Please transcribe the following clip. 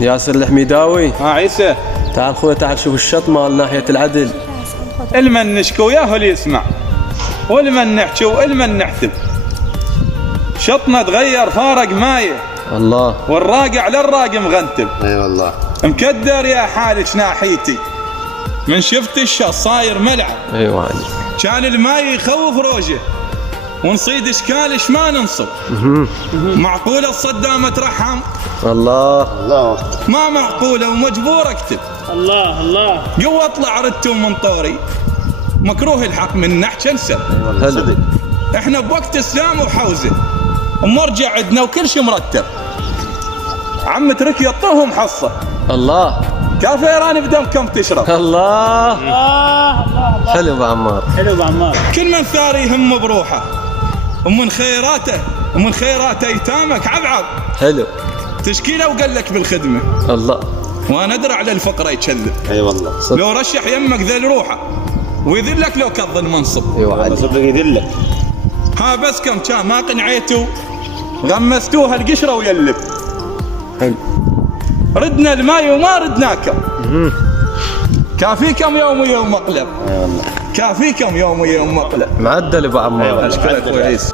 ياسر الحميداوي. عيسى تعال خويا تعال شوف الشط مال ناحية العدل. المن نشكو وياه اللي يسمع، والمن نحكي والمن نحتب. شطنا تغير فارق مايه الله، والراقع للراق مغنتب. اي والله مكدر يا حالك ناحيتي، من شفت الشط صاير ملعب. ايوه علي. كان الماي يخوف روجه ونصيد اشكالش ما ننصب. معقولة الصدامة ترحم؟ الله الله ما معقولة ومجبور اكتب. الله الله قوة اطلع ردتم من طوري، مكروه الحق من نحكي انسب. هلا. احنا بوقت اسلام وحوزه، ومرجع عندنا وكل شيء مرتب. عم ترك يطوهم حصه. الله كافيران بدمكم تشرب. الله الله الله حلو ابو عمار. حلو ابو عمار. كل من ثاري يهم بروحه، ومن خيراته ايتامك عبعب. حلو. تشكيله وقال لك بالخدمه. الله. وانا ادري على الفقره يكذب. اي والله لو رشح يمك ذل روحه ويذلك لو كض المنصب. ايوه علي. صدق يدلك. ها بس كم كان ما قنعيتوا، غمستوها القشره ويلب. حلو. ردنا الماي وما ردناكم. كافيكم يوم ويوم مقلب. اي والله كافيكم يوم ويوم مقلب. معدل ابو عمار. اشكرك كويس.